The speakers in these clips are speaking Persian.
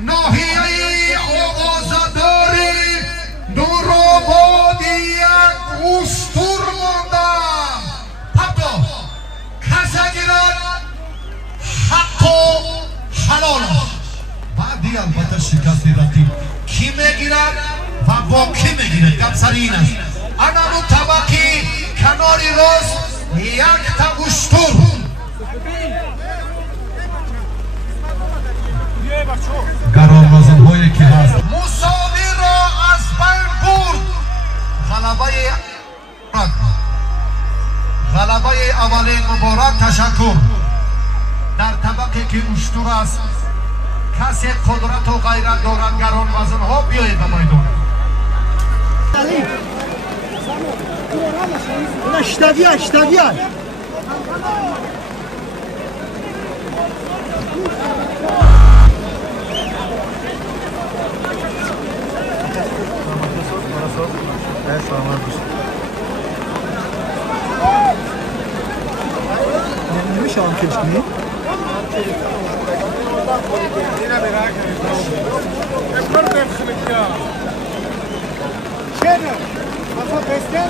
ناحیه آغازداری نورآبادی یک استور ماندم حتی کسا گیرد حق و حلال بعدی البته شکستی رقیب کی میگیرد و با کی میگیرد گپ سر این است انمو طبقی کناری راست یک تا استور گران وزن هایی که هست مساوی را از بین برد غلبه اولین مبارک تشکر در طبقه که اشتور است کسی قدرت و غیرت دارد گران وزن ها بیایید به میدان اشتگیان نمیشه هم کش کنی؟ چرا؟ اصلا پسکن؟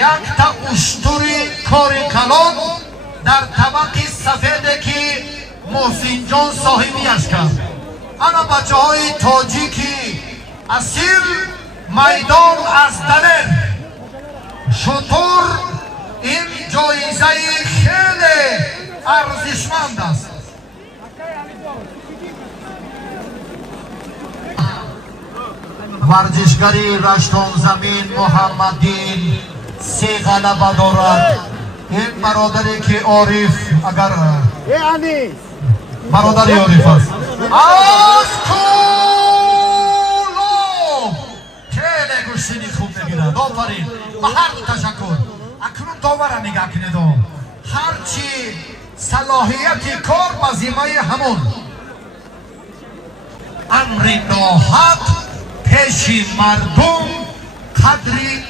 یک تا اشتوری کاری کلان در طبق سفیده که محسن جان صاحبیش کرد انا بچه های تاجیکی اصیل میدان از دلر شطور این جایزه خیلی ارزشمند است ورزشگری رشتون زمین محمدین سی غلبه دارد این برادری که عارف اگر برادری عارف است از کولو خیلی گوشتینی خوب میگیرد آفرین و هر تشکر اکنون داوره نگاه کنید هرچی صلاحیت کار با زیمه همون امر ناحق پیش مردم قدری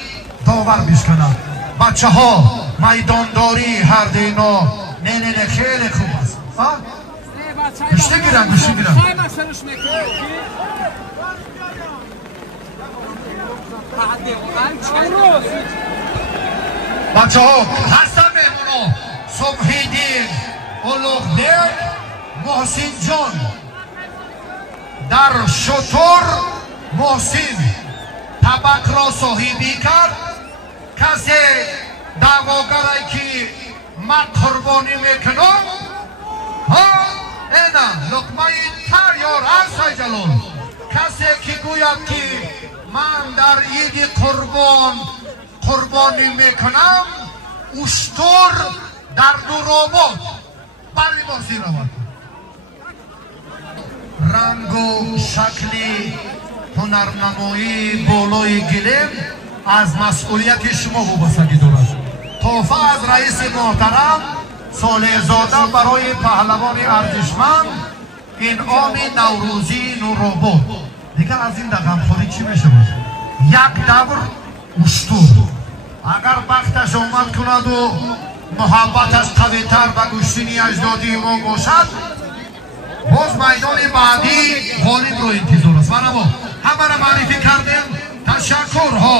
داور بشکنند بچه ها میدانداری هر دینا نه خیلی خوب است گشته گیرن بچه ها هستن مهمونا صبحیدین اولوغدین محسن جان در شطور محسن طبق را صاحبی کرد کسی دعواگره که من قربانی میکنم اینا لقمه تر یار از جلال کسی که گوید که من در عید قربانی میکنم اشتر در نورآباد بری بازی رود رنگ و شکلی هنرنمایی بالای گلیم از مسئولیت شما وابستگی دارد تحفه از رئیس محترم صالح زاده برای پهلوان ارزشمند انعام نوروزی نورآباد دیگه از این غمخوری چی میشه باشه یک دور اشتر اگر وقتش آمد کند و محبتش قوی‌تر و گوشتنی اجدادی ما باشد майдони баъди ғолибро интизор аст. Марамо ҳамаро маърифӣ кардем. Ташаккурҳо.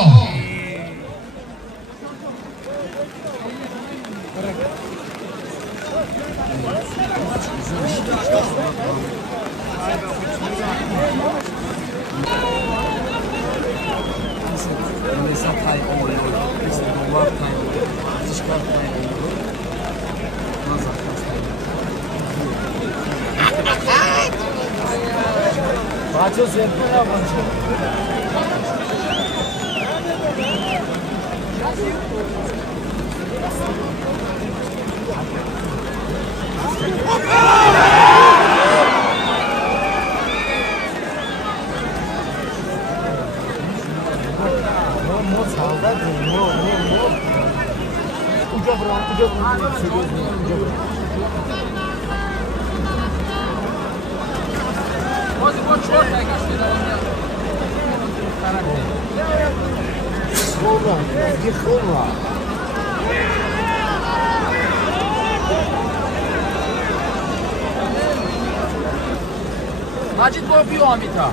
Macit برو بیو آمیتا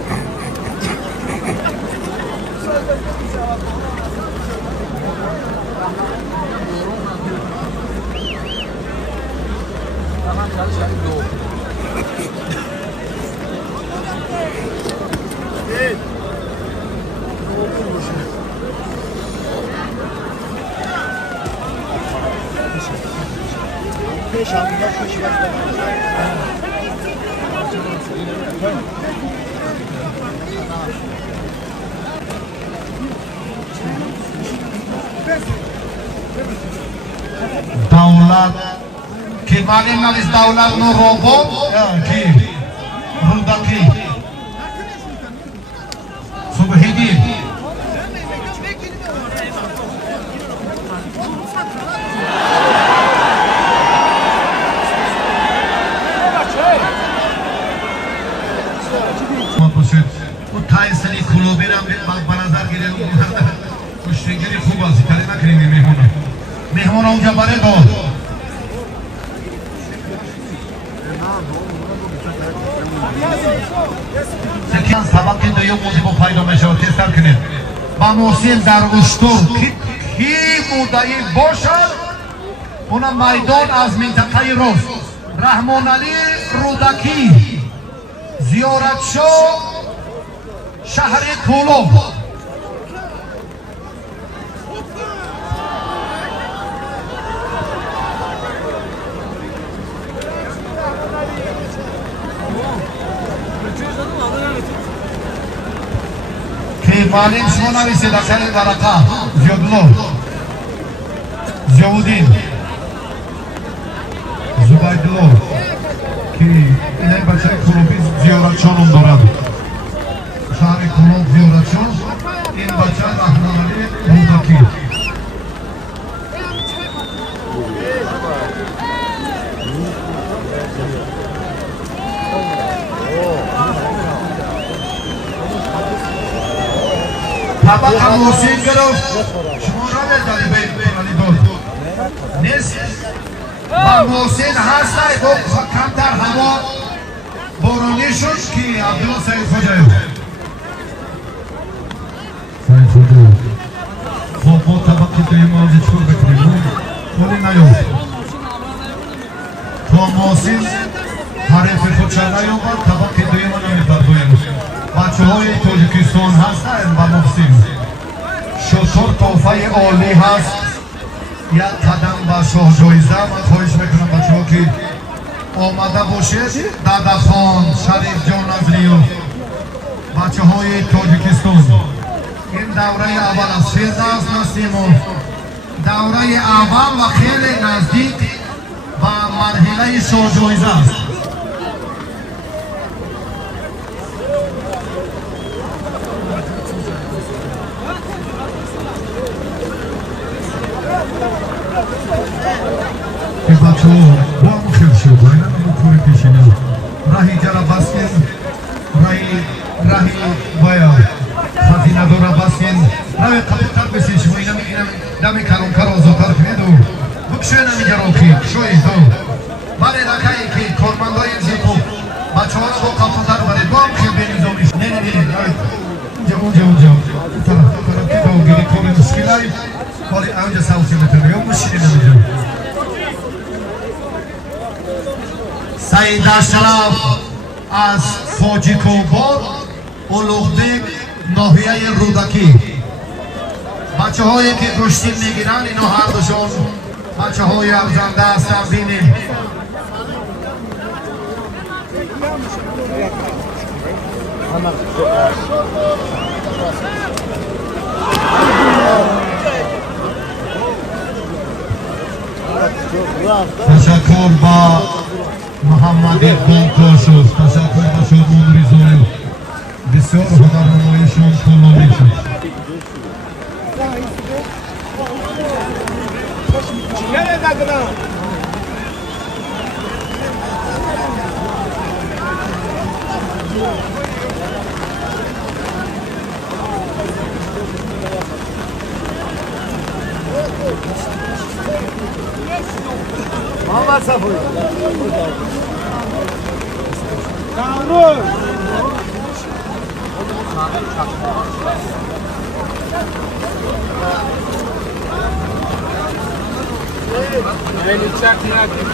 Davlat ki malim namis davlat no robot ki rudaki subhidi bu taysili kulubira banazar girelim bu şekeri kubası kalema kremi mehmona mehmona unca bare do sekian sabak ki doyum muzibo paydo mesho testar kine ba Muhsin dar ushtur ki mudai boshad una maydon az mintaqai roz Rahmonali Rudaki ziyoratcho shahri Kulub Malim shmona visela kale baraka Ziyodlo Ziyodin Zubaydlo ki inay bachai Kulubi ziyoratchonum dorad shahri Kulub ziyoratchon in bacha Rahmonali Rudaki Tabak Muhsin gرفت شما را بذاری بیرانی داد نیست با محسن هسته دو کمتر هوا بارانی شد که عبدالله سعید فجایو سعید فجایو خب با طبقی دویم آزی چکر بکنیم خولی نیاد تا محسن حریف خود شد نیاد طبقی دویم نمیتر دویم بچه های تاجیکستان هستن با محسن شطور توفه عالی هست یک قدم با شاه جایزه من خواهش میکنم بچه ها که آمده باشید دادا خان شریف جان ازلیو بچه های تاجیکستان این دوره اول از فردوس نسیموف دوره اول و خیلی نزدیک با مرحله شاه جایزه است بچه ها با هم خیل شد باید هم کوری پیشینه راهی جرا بسکن راهی باید خزینه دورا بسکن راهی قبطر بسید شما اینم دمی کرم آزادتر کنید و بکشوی نمی جرا که شوی دو بله رکایی که کارمند بچه ها رو با کافوتر برید با هم خیلی به نظامیش اونجا طرف که گیری کاری مشکل هایی کاری اونجا سوچه میتونه یا مشکلی نمیجا سعید اشرف از فاجیکوباد اولوغبیک ناحیه رودکی بچه هایی که کشتی میگیرن اینو هر دوشون بچه های افزنده هستن بینیم تشکر با محمد اقبال کاشف تشکر با شادمان ریزایی بسیار هنرنماییشون طولانی شد محمد صفوی کامرون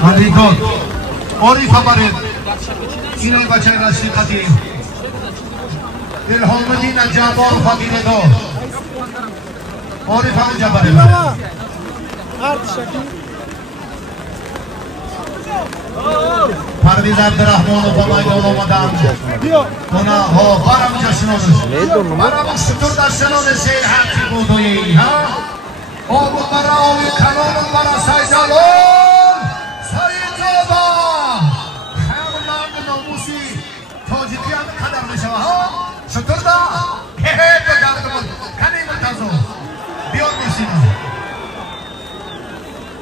علیداد عارف برید اینه بچه رشیقتی الهام الدین جبار فقیر دار عارف همونجا برید پرویز عبدالرحمن با میدان آمدن اونا ها برم جشنانش برم شطور دشنان شیر حقی بودویی آبو براوی کنان برا سیدالون سیدادا خیمونان ناموسی تاجیکیان قدر میشه ها شطور دا بگرد بود کنی متازو بیار میشیم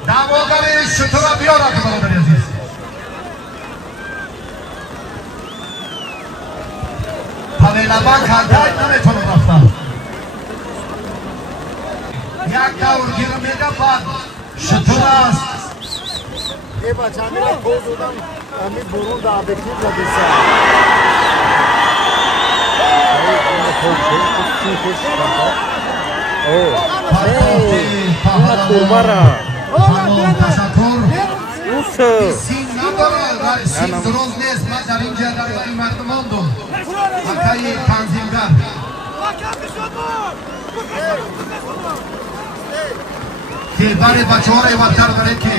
دعواگری شطور بیار آقا برادری عزیز پویلبا کردای نمیتونم رفتم یک دور گیرم میگه بعد شطور است یه بچه همین را توز بودم همین برون دا بکیر را بسر سین نداره سین درست نیست من در اینجا در این مردمان دم حقای تنظیمگر که برای بچه ها را ایواتر داره که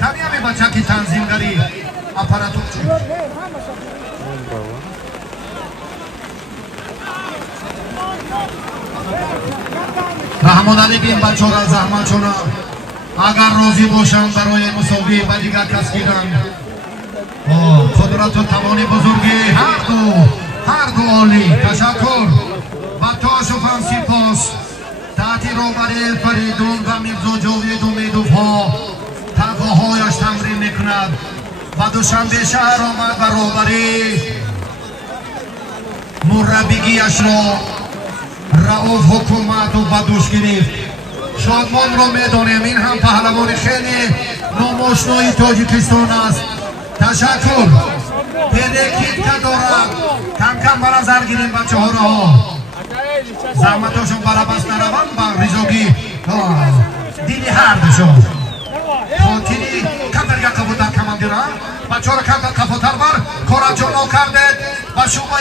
کمی همی بچه که تنظیمگری اپاراتور چی رحمان علی بین بچه ها را زحمت شونا اگر راضی باشند برای مساوی و دیگر کس گیرند قدرت و توانی بزرگی هر دو عالی تشکر و تاشفن سپاس تحتی رو برای فریدون و میرزا جاوید امیدوفا تقواهایش تمرین میکند و دوشنبه شهر آمد و روبری مربیگیش را رئوف حکومت و بدوش گرفت شادمان رو میدانیم این هم پهلوان خیلی ناماشنای تاجیکستان است تشکر پیده کیت که دارد کم کم برا زر گیریم بچه ها را زحمتاشون برا بس نروند با ریزوگی دیلی هر دشون خاطری کمتر یک کفوتر کماندیران بچه ها را کمتر کفوتر بر کارانجا نکردید و شما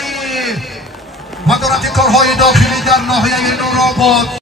مدارت کارهای داخلی در ناحیه نورآباد